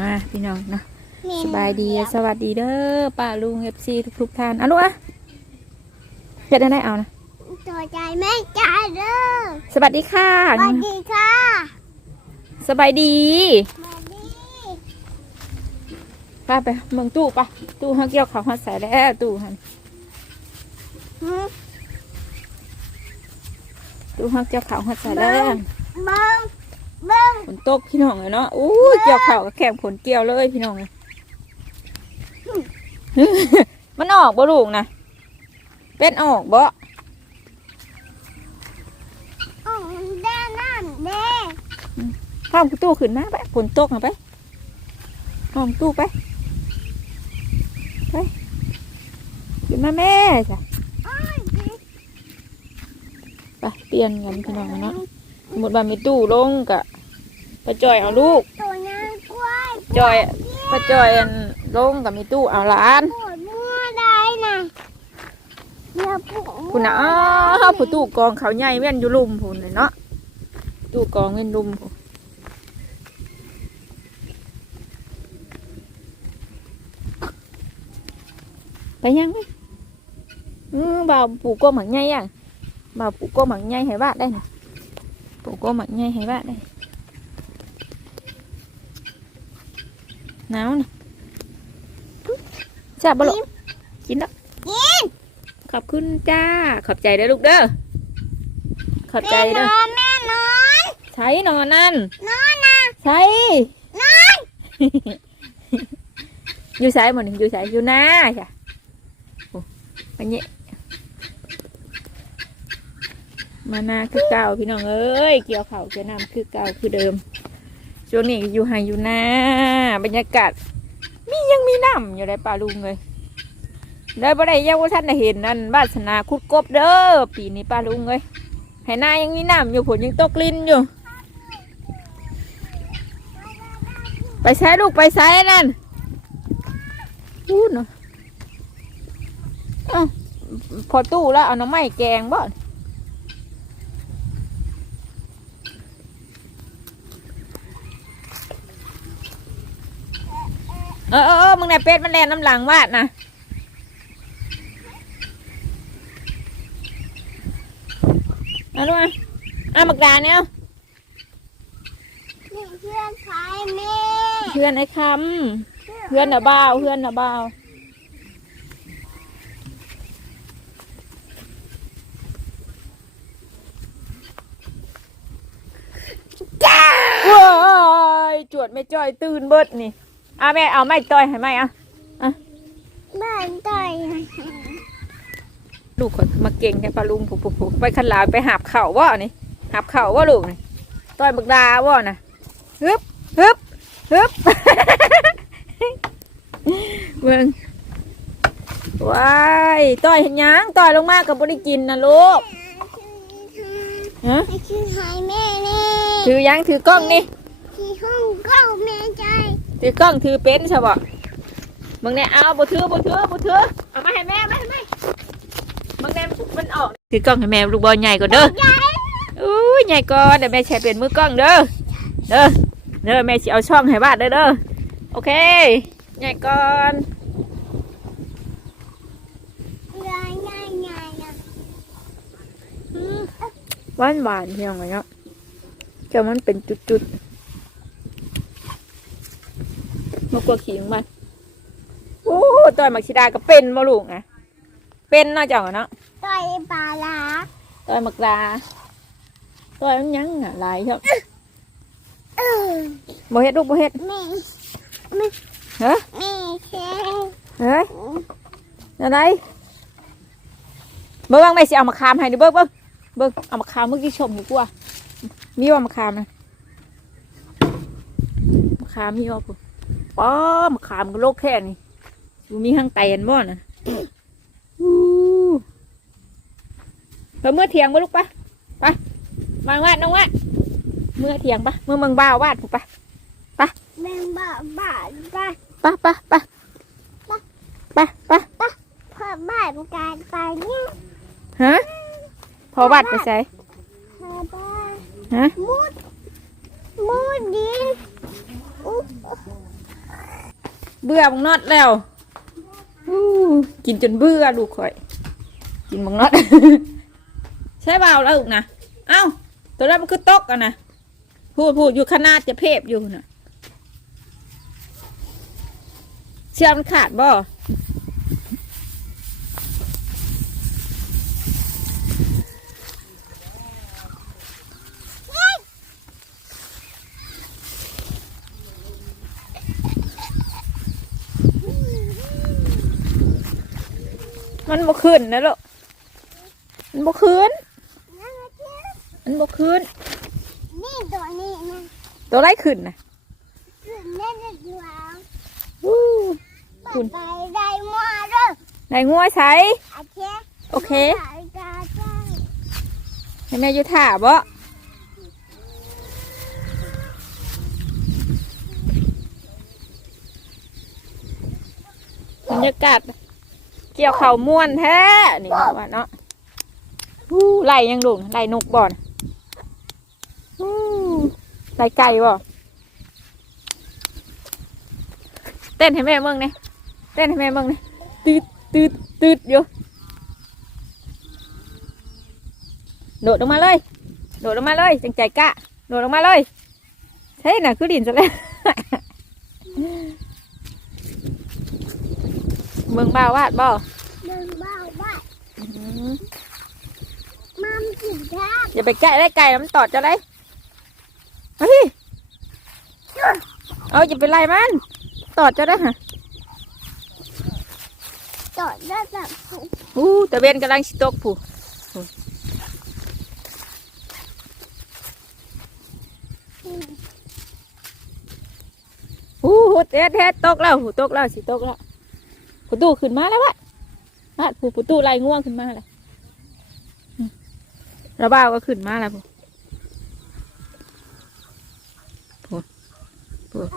มาพี่น้องเนาะแม่สบายดีสวัสดีเด้อป้าลุงเอฟซีทุกๆท่านเอาลูกอะเฮ็ดได้ไหนเอานะตัวใจแม่จ่ายเด้อสวัสดีค่ะสวัสดีค่ะสบายดีสวัสดีป้าไปเมืองตู้ปะตู้เฮาเกี่ยวข้าวเฮาใส่แล้วตู้หันหืมตู้เฮาเกี่ยวข้าวเฮาใส่แล้วเบิ้งเบิ้ง ฝนตกพี่น้องเลยเนาะอู้ยเกี่ยวข้าวกับแข่งผลเกี่ยวเลยพี่น้องเลยมันออกบ่ลูกนะเป็นออกบ่อ๋อแด้น้ำแด้ข้ามตู้ขึ้นมาไปฝนตกนะไปห้องตู้ไปไปขึ้นมาแม่จ้ะโอ้ยไปเปลี่ยนกันพี่น้องเนาะสมมติว่ามีตู้ลงกะ ป้าจอยเอาลูกตัวนางกล้วยจอยป้าจอยอันลงกับมีตู้เอาหลานปวดมั่วได้นะเดี๋ยวปวดคุณนะอ้าวผู้ตู้กองเขาใหญ่แม่นอยู่ลุมพุ่นเลยเนาะตู้กองแม่นลุมพุ่นไปยังไหมอือบ่าวปู่ก็หมักใหญ่ยังบ่าวปู่ก็หมักใหญ่ให้บ้านได้นะปู่ก็หมักใหญ่ให้บ้านได้ หนาวนะจับบ่ลูกกินแล้วกินขอบคุณจ้า ขอบใจเด้อลูกเด้อ ขอบใจแม่นเด้ออนแม่นอน ใช้นอนนั่น นอนนะใช้นอน อยู่ใช้หมดอยู่ใช้อยู่หน้าจ้ะโอ้อันนี้มาหน้าคือเก่าพี่น้องเอ้ย เกี่ยวเขาวเกี่ยวน้ำคือเก่าคือเดิม ช่วงนี้อยู่ไฮอยู่หน้า บรรยากาศ มียังมีน้ำอยู่ในป่าลุงเลยเลยบ่ได้ยังว่าท่านเห็นนั่นวาสนาคุดกบเด้อปีนี้ป้าลุงเลยให้นายังมีน้ำอยู่ผลยังตกลิ้นอยู่ ไปใช้ลูกไปใช้นั่นพูดเนาะเอ้าพอตู้แล้วเอาน้ำไม้แกงบ่ เออเออเออมึงเนี่ยเป็ดมันแลนน้ำหลังวาดนะเอาลูกอะเอาหมักดาเนี่ยเอานี่เพื่อนใครแม่เพื่อนไอ้คำเพื่อนน่ะบ้าวเพื่อนน่ะบ้าวจ้าว้ายจวดไม่จ้อยตื่นเบิดนี่ อะแม่เอาไม่ต้อยให้ไหมอะบ้านต่อยลูกขอยมาเก่งแค่ปลาลุงผูกผูกผูกไปขันหลาวไปหาบเข่าว่นี่หาบเข่าว่าลูกนี่ต้อยบักดาว่านะฮึบฮึบฮึบเบิ่งว้ายต้อยเห็นยังต้อยลงมากับบได้กินนะลูกฮะไอ้คือหายแม่แน่ถือยังถือกล้องนี่ที่ห้องเก้าแม่ใจ ถือกล้องถือเป็นใช่ปะมึงเนี่ยเอาบุถือบุถือบุถือเอามาให้แม่มาให้แม่มึงเนี่ยมันออกถือกล้องให้แม่ลูกบอลใหญ่กว่าเด้ออุ้ยใหญ่ก่อนเดี๋ยวแม่ใช้เป็นมือกล้องเด้อเด้อเด้อแม่จะเอาช่องให้บ้านเด้อเด้อโอเคใหญ่ก่อนยายยายยายนะหวานหวานๆเพียงไงเนาะแค่มันเป็นจุดๆ มากลัวขี่ของมันโอ้ตอนมักชิดาก็เป็นมาลูกนะเป็นเน่าะจังเนาะต่อยปลาลาตอยมักลาตอยมันยังอะหลายครับเออบ่เฮ็ดลูกบ่เฮ็ดแม่เฮ้ยแม่แค่เฮ้ยอะไรเบิ่งเบิ่งแม่สิเอามาคามให้ดิเบิ่งเบิ่งเบิ่งเอามาคามเมื่อกี้ชมอยู่กว่ามีว่ามาคามนะมาคามมีว่าปุ๊ ป้อมาคามก็โลกแค่นี้อยู่มีข้างไตอันบ่น่ะอู้เพิ่นเมื่อเที่ยงบ่ลูกปะไปวางวาดน้องวาดเมื่อเที่ยงปะเมื่อเมืองบ้าววาดผูกปะแม่บ้าบ้าบ้าปะปะปะปะปะพ่อบ้านการไปเนี่ยฮะพอวาดไปใส่พ่อบ้านฮะมุดมุดดินอุ๊บ เบื่อบังน็อตแล้วอู้กินจนเบื่อลูกข่อย กินบังน็อตใช่เปล่าแล้วลูกนะเอ้า ตัวนั้นมันคือตกอะนะพูดพูดอยู่ขนาดจะเพบอยู่นะเชือกมันขาดบ่ มันบ่ขึ้นนะลูกมันบ่ขึ้นนั่นนะเจ๊มันบ่ขึ้น นี่ตัวนี้นะตัวไรขึ้นนะคือแม่จะอยู่เอาอู้ไปไปได้มาเด้อไหนงัวใช้อาเจ๊โอเคไปได้ได้ให้แม่อยู่ท่าบ่บรรยากาศ เกี่ยวเขาม่วนแท้ นี่ว่าเนาะอู้ไล่ยังดุงไล่นกบ่อนอู้ไล่ไก่บ่เต้นให้แม่เมืองนี่เต้นให้แม่เมืองนี่ตืดตืดตืดอยู่โดดลงมาเลย โดดลงมาเลยจังใจกะ โดดลงมาเลยใช่น่ะคือดินซะแล้ว เมืองบ่าววาดบ่เดินเบาบ้านอืมมันกินข้าวอย่าไปใกล้ได้ไก่มันตอดจะได้มาพี่เอาอย่าไปไล่มันตอดจะได้ฮะจอดได้แบบผูกอู้แต่เวนกำลังสิตกผู้อู้หูเท็ดเท็ดตกแล้วหูตกแล้วสิตกแล้ว ประตูขึ้นมาแล้ววะมาผู้ประตูไล่ง่วงขึ้นมาแล้วอืมระบ้าวก็ขึ้นมาแล้วผู้ไปปุ๊บ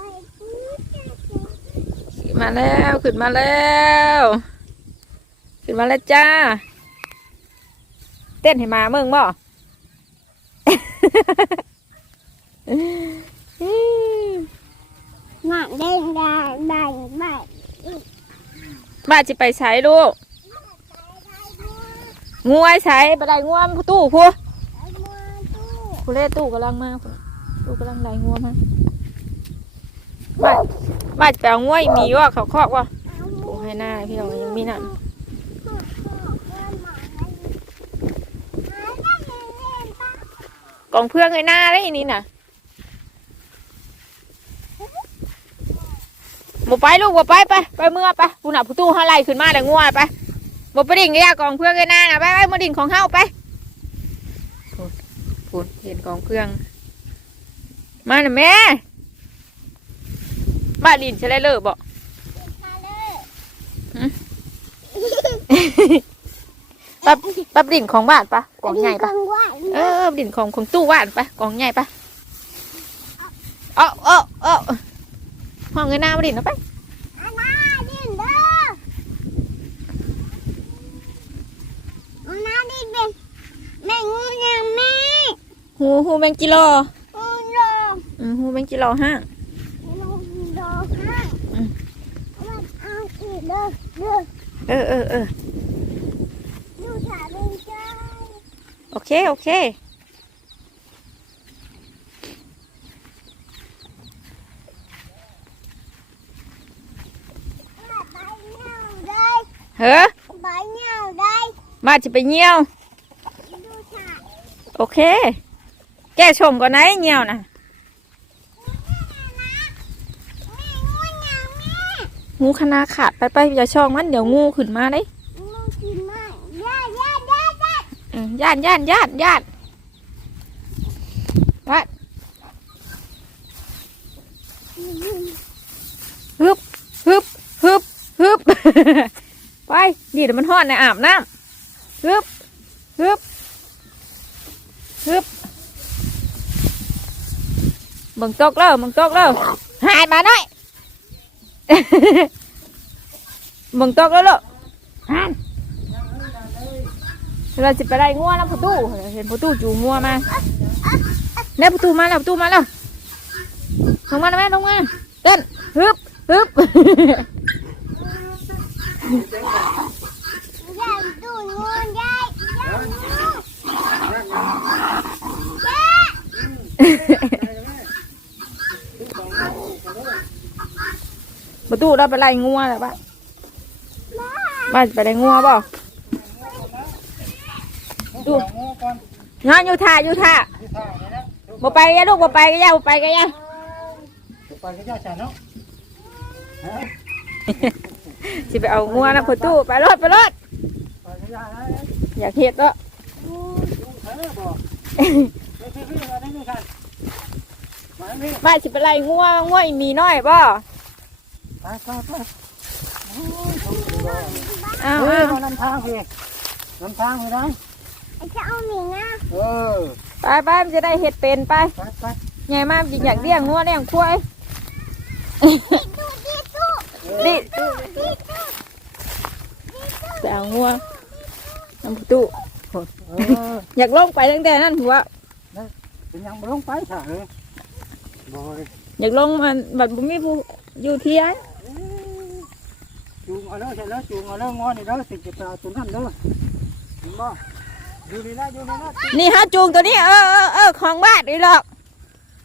ขึ้นมาแล้วขึ้นมาแล้ว ขึ้นมาแล้วจ้า เต้นให้มาเมืองบ่อืมหนักเด้งได้ได้ได้ บ้าจะไปใช้ลูกงัวใช้ไปไดงัวผู้ตู้ผู้ไอ้มัวตู้ผู้เล่ตู้กำลังมาตู้กำลังไล่งัวมาบ้านบ้าจะไปเอางัวอีหมีว่าเขาคอกว่าเอาหมูโอ้ให้หน้าพี่น้องยังมีหน้าหมาได้เล่นกองเพื่อนให้หน้าได้อีนี่น่ะ บ่ไปลูกบ่ไปไปไปเมื่อไปผู้หนับผู้ตู้ห้าไล่ขึ้นมาแต่งัวไปบ่ไปดิ่งก็ยากองเพื่อนให้หน้าน่ะไปไปมาดิ่งของเฮาไปพูนพูนเห็นกองเพื่อนมาหน่ะแม่บ้านดินจะได้เลิกบ่มาเลยปั๊บปั๊บดิ่นของบ้านปะกองใหญ่ปะกองว่าเออดิ่นของของตู้บ้านปะกองใหญ่ปะเอาเอาเอา ห้องเงินหน้ามาดิ่นเอาไปอันน่าดินเด้ออันน่าดินเป็นแม่งูยังแม่หูหูแมงกิโลงูโดอืมหูแมงกิโลห้างูโดห้าอืมมันเอาอีกเด้อเด้อเออเออเออดูถ่ายเป็นใจโอเค โอเค ใบเหี่ยวได้ เฮ้อใบเหี่ยวได้มาจะไปเยี่ยวดูถ่ายโอเค แกชมก่อนนะเยี่ยวนะแม่งูยังแม่งูคณะขาดไปไปอย่าช่องมันเดี๋ยวงูขึ้นมาเลยงูกินมากย่าย่าย่าย่าอืมย่านย่านย่านย่านวัดฮึบฮึบฮึบฮึบ ไปดีเดี๋ยวมันห้อนในอาบน้ำฮึบฮึบฮึบเบิ่งตกแล้วเบิ่งตกแล้วหายมาหน่อยเบิ่งตกแล้วลูกหายเราจะไปไล่งัวนะประตูเห็นประตูจูงงัวมาเนี่ยประตูมาแล้วประตูมาแล้วลงมาแล้วแม่ลงมาเต้นฮึบฮึบ ประตูเราไปไล่งัวแล้วปะบ้านไปไล่งัวบ่ดูงานอยู่ท่าอยู่ท่าบ่ไปกันลูกบ่ไปกันย่าบ่ไปกันย่าไปก็ย่าฉันเนาะ สิไปเอางัวนะประตูไปรถไปรถอยากเห็ดกไปพี่พี่มาสิไปไล่งัวงัวมีน้อยบ่ไปไปไปอ้าวเฮ้ยอ้าวมานำทางพี่นำทางพี่นะจะเอาหนีนะเออไปไปมันจะได้เห็ดเป็นไปไปไปใหญ่มากอยากเลี้ยงงัวเลี้ยงควายดู ดิดูนี่ดูดิดูไปเอางัวน้ำประตูเอออยากลงไปตั้งแต่นั้นหัวเป็นยังไม่ลงไปค่ะเออบ่อยอยากลงมันบัดบุมีผู้อยู่เที่ยงจูงเอาแล้วเสร็จแล้วจูงเอาแล้วงอนี่แล้วสิจะไปเอาตัวนั้นเด้อเห็นบ่อยู่นี่นะอยู่นี่นะนี่ฮะจูงตัวนี้เออเออเออของบ้านนี่หรอก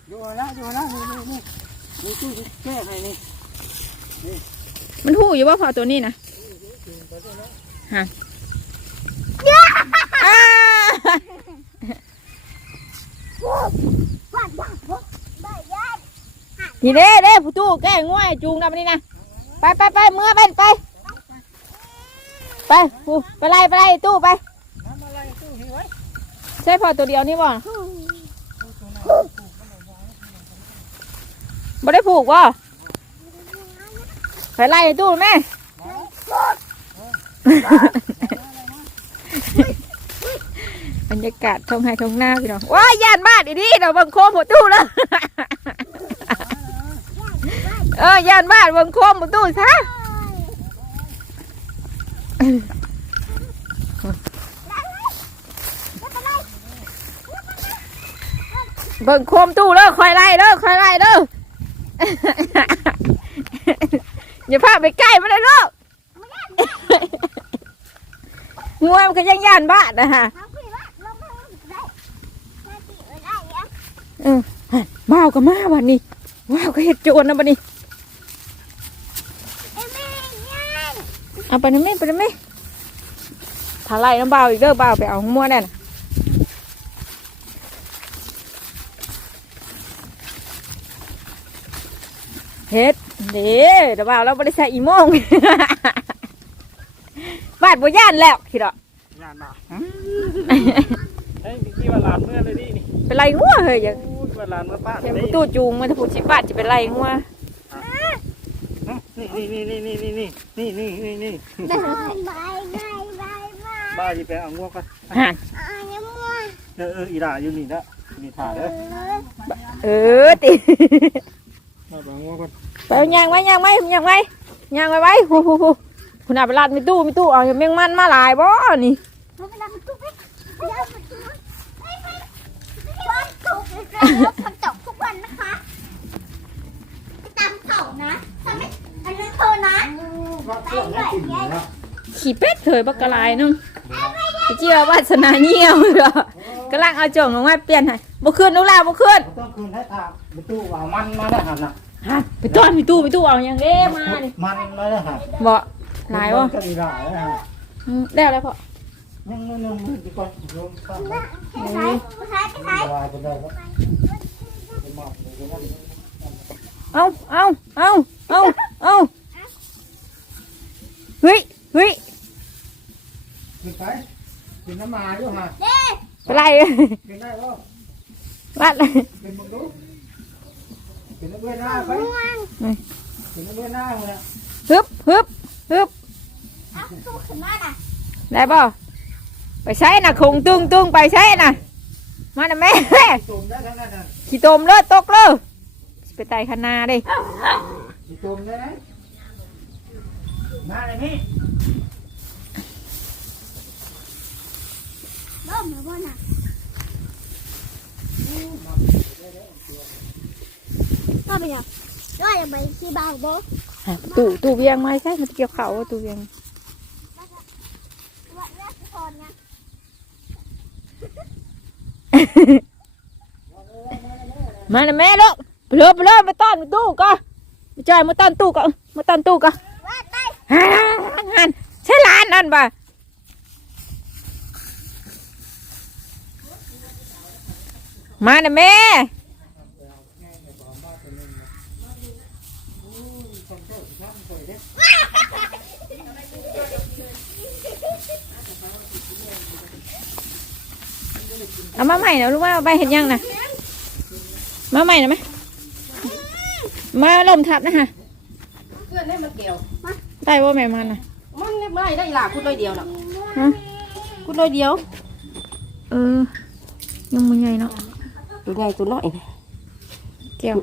อยู่แล้วอยู่แล้วนี่นี่นี่นี่ตู้แก้ให้นี่ มันหูอยู่ว่าพอตัวนี้นะฮะย้าทีเด้เด้ผู้ตู้แก้ง่วยจูงนำนี่นะไปไปไปเมื่อไปไป ไปผู้ไปไล่ไปไล่ตู้ไปใช่พอตัวเดียวนี่บ่บ่ได้ผูก บ่ไปไล่ตู้แม่บรรยากาศท้องไห้ท้องหน้าพี่น้องว้ายย่านบ้านอีนี่เราเบังโคมหัวตู้แล้วเออย่านบ้านเบังโคมหัวตู้ซะเบิ่งโคมตู้เด้อคอยไล่เด้อคอยไล่เด้อ อย่าพาไปใกล้มันเลยลูกงัวมันก็ยังย่านบ้านนะฮะเออบ้าวก็มาวันนี้ว้าวก็เห็ดโจรนะบันนี้เอาไปนะแม่ไปนะแม่ถ้าไล่น้ำบ่าวอีกเด้อบ่าวไปเอาของมั่วแน่นเฮ็ด เด้เดี๋ยวบ่าวเราบริษัทอีโมง บาดบ่ย่านแล้วคิดอะงานมาเฮ้ยพี่ว่าหลานเมื่อเลยนี่นี่เป็นไรงัวเฮ้ยอย่าพูดว่าหลานเมื่อป้าเดี๋ยวนี่ตู้จูงมันจะพูดชิบาดจะเป็นไรงัวนี่นี่นี่นี่นี่นี่นี่นี่นี่นี่บายบายบายบายบายบ้าจะไปเอางวกกันห่านอ่ายังมัวเออเอออีด่าอยู่นี่นะนี่ถ่ายเด้อเออเออติมาเอางวกกัน ไปเอายางไว้ยางไว้ยางไว้ยางไว้ไว้ฮู้ฮู้ฮู้คุณอาไปลาดมีตู้มีตู้เอาอย่างแมงมันมาหลายบ่นี่มันถูกแล้วคนตกทุกวันนะคะไปตามเขานะทำไมอันนั้นเธอนะเสื้อนี่กินนะขี่เป็ดเคยบักกะลายนึงพี่เจียววาสนาเงี้ยวเหรอกำลังเอาจ่องลงมาเปลี่ยนให้บ่ขึ้นลูกลาบ่ขึ้น ต้องคืนให้ทาประตูว่ามันมาได้หันนะ ฮะไปต้อนมีตู้มีตู้เอาอย่างเด้มานี่มันมาได้หันบ่หลายวะก็อีด่าแล้วฮะอืมได้แล้วพ่อยังยังยังมือดีกว่าลงข้างไปใช้ใช้ใช้สบายไปได้แล้วไปมอบเลยก็นั่นเอาเอาเอาเอาเอาเฮ้ยเฮ้ยกินไปกินน้ำมาอยู่ฮะเด้ไปไล่กินได้ป่ะวัดกินมึงดู กินน้ำเบื่อหน้าไปม่วงกินน้ำเบื่อหน้าเลยฮึบฮึบฮึบเอาตู้ขึ้นมาน่ะได้ป่ะไปใช้น่ะคงตึงตึงไปใช้น่ะมาน่ะแม่ตุ่มได้ทั้งนั้นน่ะขี้ตมเลยตกเลยไปไต่คันนาดิตุ่มได้ไหมมาเลยนี่ร่มหรือว่าน่ะ ก็ไปยังก็ยังไปที่บ้านบ่หาตู้ตู้เวียงไม้ใช่มันเกี่ยวเขาตู้เวียงว่าแม่พอนนะมาน่ะแม่ลูกไปเลยไปเลยมาต้อนตู้ก็ไปจ่ายมาต้อนตู้ก็มาต้อนตู้ก็ว่าไปฮ่าหันใช่ร้านนั่นป่ะมาน่ะแม่ เอามาใหม่นะลูกว่าเอาไปเห็นยังนะมาใหม่นะไหมมาลมทับนะฮะเพื่อนได้มันเกี่ยวได้ว่าแม่มันนะมันไม่ได้หล่ะคุณน้อยเดียวหรอกฮะคุณน้อยเดียว เออ ยังมันใหญ่เนาะตัวใหญ่ตัวน้อยแก้ว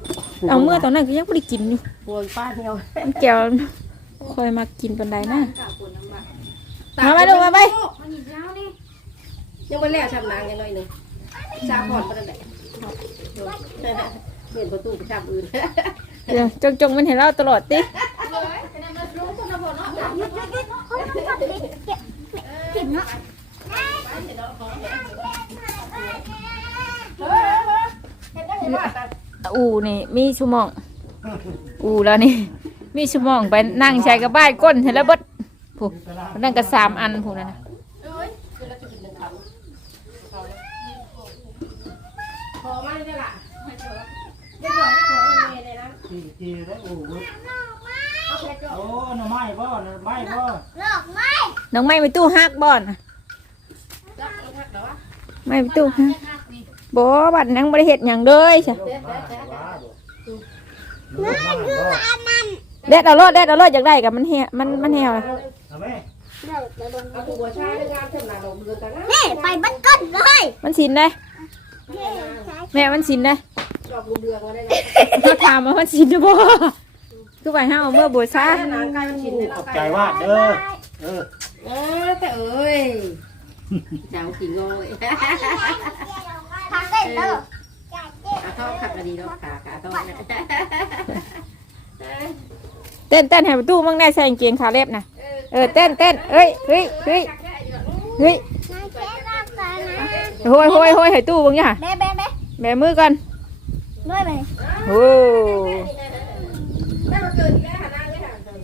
เอาเมื่อตอนนั้นก็ยังไม่ได้กินอยู่ปวยป้าเดียวมันแก้วคอยมากินปันไดนะมาไปดูมาไป ยังไม่แล้วชำนางยังน้อยหนึ่งชาพอนมาตั้งแต่เปลี่ยนประตูไปชามอื่นเดี๋ยวจงจงมันเห็นเราตลอดติกินเนาะอูนี่มีชั่วโมงอูแล้วนี่ มีชั่วโมงไปนั่งใช้กับบ้านก้นเห็นแล้วเบดผูกนั่งกับสามอันผูกนั่นนะ พอมาได้ละ เดี๋ยวไม่ขอเมย์เลยนะจีจีได้โอ้โหเอาแค่จบโอ้หน่อไม้บ่หน่อไม้บ่หลอกไหมน้องไม่ไปตู้ฮักบ่อนน่ะจับทักเดี๋ยววะไม่ไปตู้ฮักบ่บัดนังบริเหตุอย่างเลยใช่เด็ดเด็ดเด็ดว้าบ่หน่อไม้บ่อันนั้นเด็ดเอารถเด็ดเอารถอยากได้กับมันเหี่ยมันมันเหี่ยวเลยเอาไหมเอาตัวชาได้งานเท่านั้นเราเดือดกันนะนี่ไปบ้านก้นเลยมันสินได้นี่ใช้แม่มันสินได้ รอบเดือดมาได้เขาถามว่ามันสินหรือบ่คือไปห้าเอาเมื่อบัวซ่าหนังกายมันชินขอบใจว่าเด้อเออเออแต่เอ้ยเจ้าขี้งอยทางเต้นเด้อขาท้องขับดีแล้วขาขาท้องเต้นเต้นให้ประตูมั่งได้ใส่กางเกงขาเล็บนะเออเต้นเต้นเอ้ยเฮ้ยเฮ้ยเฮ้ยนายแค่รักกันนะโหยโหยโหยให้ตู้บังย่าเบ๊ะเบ๊ะเบ๊ะแบมือก่อน ด้วยไหมโอ้ได้มาเกิดอีกแล้วหาหน้าไม่หาเลย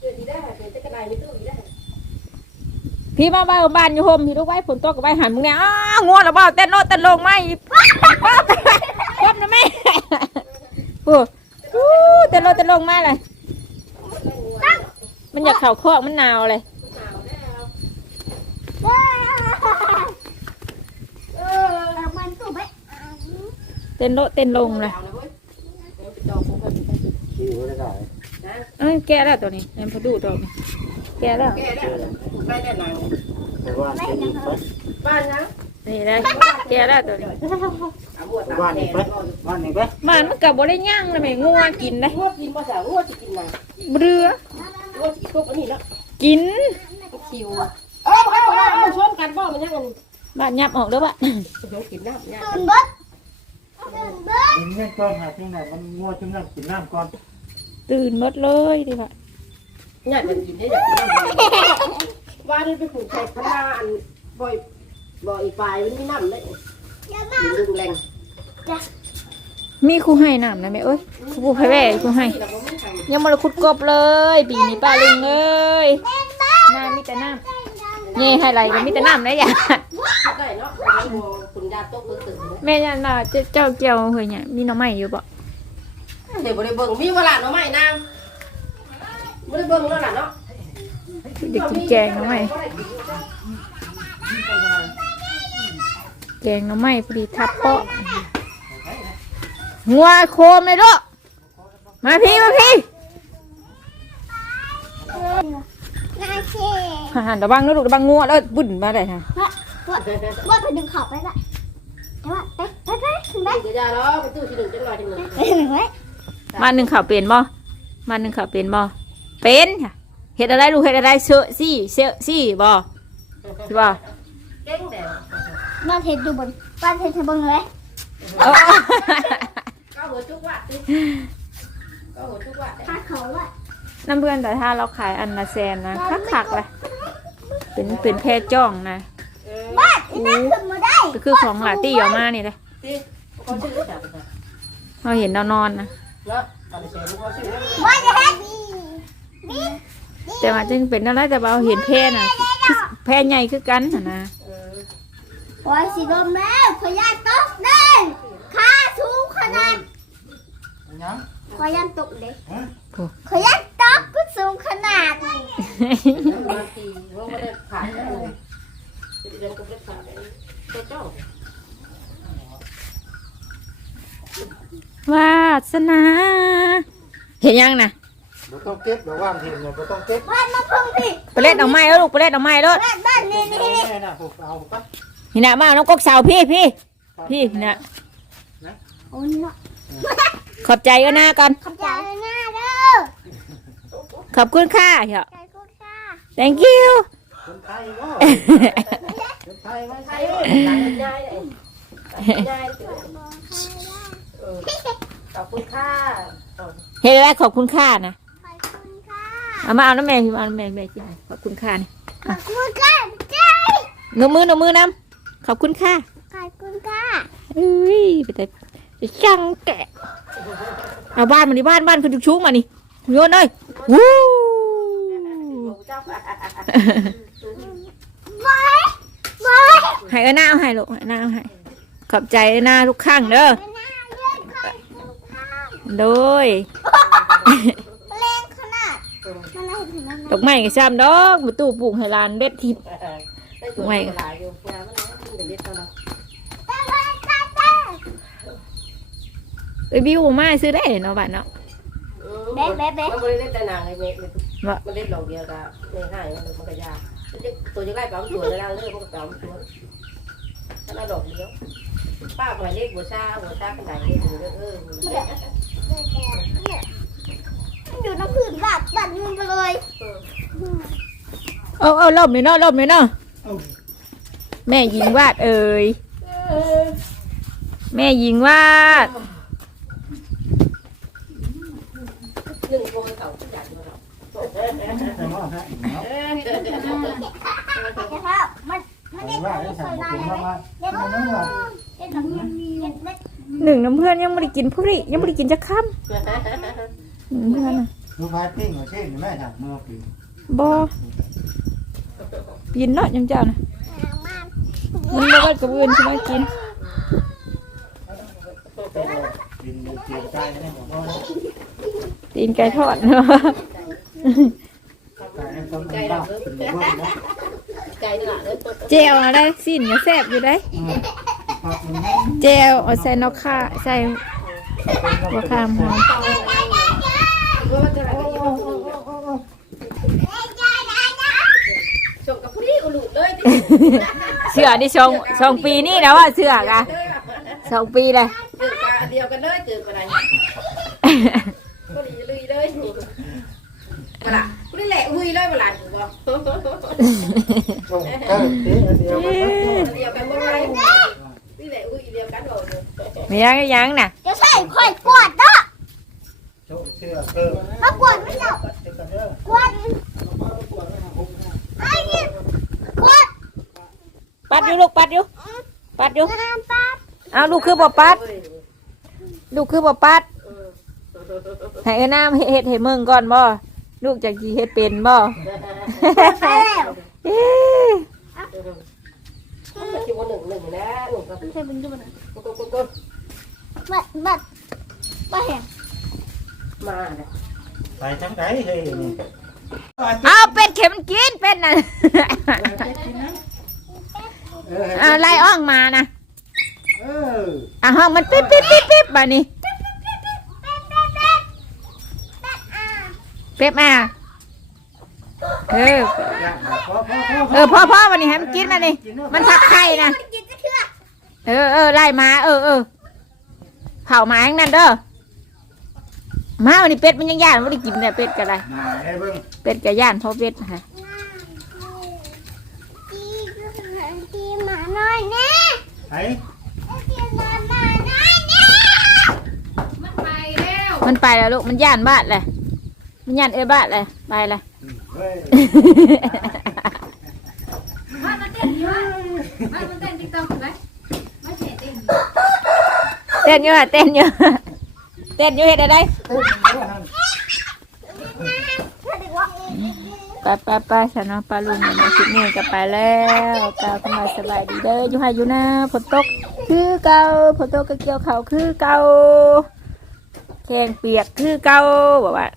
เกิดอีกแล้วเกิดจะกระไดไม่ตู้อีกแล้วพี่มาบ้านบ้านอยู่โฮมพี่ลูกไว้ฝนตกกับไว้หันมึงเนี่ยอ้าวง่วงแล้วบ่เต้นโนดเต้นลงไม่ครบนะแม่โอ้โหเต้นโนดเต้นลงมาเลยมันอยากเข่าคอกมันหนาวเลย เออมันตู้ไป เต้นโนดเต้นลงเลยเอาเลยเว้ยเดี๋ยวไปจองผมไปคิวได้ได้เอ้ยแก้แล้วตัวนี้เอ็มพอดูตัวนี้แก้แล้วแก้ได้ได้ได้หนังแต่ว่าจะยิงไปบ้านนะนี่เลยแก้แล้วตัวนี้เอาบวชตาบ้านแดนี้งไปบ้านนี้ไปมันมันกับบ่ได้ย่างเลยแม่งัวกินได้งวดกินภาษางวดจะกินมาเรืองวดกินพวกอันนี้แล้วกินคิวเอาเอาเอาเอาชวนกันบ่มันยังกันบ้านยับออกเด้อบ้ากินน้ำเนี่ยตื่นเบิ้ลตื่นเบิ้ล กินเงี้ยก่อนหาที่ไหนมันงัวจุ่มน้ำกินน้ำก่อนตื่นหมดเลยดิค่ะเนี่ยมันกินได้อยางนี้ว่านี่ไปผูกใส่พนาอันบ่อยบ่อยฝ่ายมันมีน้ำได้อย่ามาดึงแรงมีครูให้น้ำนะแม่เอ้ยครูผู้ให้แว่ครูให้ ยังมาขุดกบเลย ปีนี้ป้าลุงเอ้ยน้ำมีแต่น้ำเย่ให้ไรก็มีแต่น้ำนะอย่าได้เนาะ ยาโต๊ะมือตื่นแม่ยันมาเจ้าเจ้าเกี่ยวเฮ้ยเนี่ยมีหน้องใหม่อยู่บ่เดี๋ยวบริเบิงมีเวลาเนาะไม่นางบริเบิงแล้วล่ะเนาะเด็กกินแกงหน้องใหม่แกงหน้องใหม่พอดีทับเปาะงัวโคมเลยลูกมาพี่มาพี่นายเชหันระวังนะลูกระวังงัวแล้วบุ่นมาเลยฮะว่าไปดึงเขาไปละ แต่ว่าไปไปไปถึงได้เดี๋ยวยาเนาะไปตู้ที่หนึ่งจังหน่อยจังหนึ่งไปถึงไว้มาหนึ่งข่าวเป็นบ่มาหนึ่งข่าวเป็นบ่เป็นค่ะเห็ดอะไรลูกเห็ดอะไรเซอะซี่เซอะซี่บ่ใช่บ่เก่งเดี๋ยวนอนเห็นอยู่บนบ้านเห็นบนเลยเอาเอาก้าวหัวจุกว่าติเก็หัวทุกว่าถ้าเขาอะน้ำเพื่อนแต่ถ้าเราขายอันละแสนนะคักคักๆเลยเป็นเป็นแพร่จ้องนะเออบ้านอีนั่นขึ้นมาได้ก็ คือของหลาตี้ออกมานี่เลยที่เขาชื่อจับนะเราเห็นเรานอนนะเนาะตอนเช้าเขาชื่อบ้านจะให้มีแต่ว่าจึงเป็นอะไรแต่ว่าเราเห็นแพร่น่ะคือแพร่ใหญ่คือกันน่ะนะเออโอ้ยสิลมแล้วขอยันตกเด้งค่าสูงขนาดยังขอยันตกเด้งฮะขอยันตกก็สูงขนาดบางทีว่าไม่ได้ผ่านเลยเดินก็ไม่ได้ผ่านเลย เจ้า วาสนา เห็นยังนะบ่ต้องเก็บบ่ว่างเห็นเนี่ยบ่ต้องเก็บบ้านมาพึ่งพี่ไปเล่นเอาไม้แล้วลูกไปเล่นเอาไม้แล้วบ้านบ้านนี่นี่นี่แม่น่ะพวกเอาไปนี่นะมาเอาน้องกกเสาพี่พี่พี่นะโอ้ยเนาะขอบใจก็หน้ากันขอบใจหน้าเด้อขอบคุณค่ะเถอะใจคุณค่ะ thank you คนไทยบ่คนไทยไว้ใคใช่รหลานยายเลยยายเออขอบคุณค่ะเห็นแล้วขอบคุณค่ะนะขอบคุณค่ะเอามาเอาน้ำแม่พี่มาเอาน้ำแม่แม่กินหน่อยขอบคุณค่ะนี่ขอบคุณค่ะใจหนมมือหนมมือน้ำขอบคุณค่ะขอบคุณค่ะอุ้ยไปแต่ไปช่างแกะเอาบ้านมาดิบ้านบ้านคือจุกชุกมานี่โยนเลยวู้ เจ้าค่ะไว้ไว้ให้เออหน้าเอาให้ลูกให้หน้าเอาให้ขอบใจเออหน้าทุกครั้งเด้อหน้าเลื่อนขอบคุณค่ะโดยแรงขนาดมันอะไรถึงนั้นดอกไม้ก็ซ้ำดอกมาตู้ปลูกให้หลานเด็ดทิพย์ได้ตัวหลายอยู่งานมันเป็นเล็กเท่านั้นแต่ว่าตาตาเอ้ยบิวมาซื้อได้เนาะบ้านเนาะมันไม่ได้เล่นแต่นางไอ้เมฆมันเล่นเราเดียวกับในห้างมันมันก็ยาก ตัวจะไล่ปั๊มตัวแล้วเลิกก็ปั๊มตัวถ้าเราดอกเดียวป้าหมายเลขบัวชาบัวชาขนาดนี้ถือเอออยู่น้ำผืนแบบบัดมือไปเลยเอาเอาล่มเลยเนาะล่มเลยเนาะแม่ยิงวาดเอ่ยแม่ยิงวาดหนึ่งโม หนึ่งน้ำเพื่อนยังไม่ได้กินพุริยังไม่ได้กินจะค่ำหนึ่งเพื่อนน่ะดูพายปิ้งเอาเช่นแม่ถักมือปีบอปีนเนาะยังเจ้านะมันไม่ว่ากับอื่นใช่ไหมกินบินดูเกียร์ใจเนี่ยผมว่าตีนไก่ทอดเนาะ ใจให้คนมันบ้าเป็นเบิ้ลนะใจหนาเลยเจลอะไรสิ้นก็แซ่บอยู่ได้อืมพักมันให้เจลเอาใส่นอกข้าใส่มะขามหอมว่าจะอะไรชมกับผู้นี้อุลุเลยเสือนี่ชงชงปีนี่แล้วอะเสือกอะสองปีเลยเจอกันเดียวกันเลยเจอกันอะไรก็ดีลุยเลย เวลาผู้นี้แหละหุยเลยเวลาถูกป่ะส่งเออเดี๋ยวเดี๋ยวมันเดียวกันเมื่อไรนี่แหละหุยเดียวกันโดนมียังยังน่ะจะใส่ข่อยกวดเนาะโชเชื่อเพิ่มมากวดไม่เนาะเดี๋ยวกันเด้อกวดไอ้นี่กวดปัดอยู่ลูกปัดอยู่ปัดอยู่น้ำปั๊บเอาลูกคือบ่ปัดลูกคือบ่ปัดให้เอาน้ำเฮ็ดให้เมืองก่อนบ่ ลูกจากจีเฮ็ดเป็นบ่ไปแล้วเอ๊ะคิวหนึ่งหนึ่งนะหนึ่งก็ใส่เป็นดูนะก็ก็ก็บัดบัดไปเห็นมาเนี่ยไปทั้งไหนเฮ้ยนี่เอาเป็ดเข็มนกินเป็ดน่ะเออเอาไล่อ่องมานะเอออะห้องมันปิ๊บปิ๊บปิ๊บปิ๊บบัดนี้ เป๊บมาเออพอพอพอเออพ่อพ่อวันนี้ให้มันกินมานี่มันทักไข่นะมันกินจะเชื่อเออเออไล่มาเออเออเผาหมาอย่างนั้นเด้อมาวันนี้เป็ดมันยังย่านไม่ได้กินแต่เป็ดกันไรมาให้เบิ่งเป็ดกับย่านเพราะเป็ดค่ะตีตีหมาหน่อยแน่ไอ้ตีหมาหน่อยแน่มมันไปแล้วลูกมันย่านบ้านเลย มันย่านเอ้ยบ้านเลยไปเลยเฮ้ยมามาเต้นอยู่มามาเต้นติ๊กต็อกไหมมาเต้นเต้นเต้นอยู่อะเต้นอยู่เต้นอยู่เห็ดอะไรเต้นเด้อนั่นไปไปไปฉันเนาะปลาลุงเนี่ยมาคลิปนี้ก็ไปแล้วกล่าวกันมาสบายดีเด้ออยู่ให้อยู่นะฝนตกคือเก่าฝนตกก็เกี่ยวเขาวคือเก่าแข้งเปียกคือเก่าบอกว่า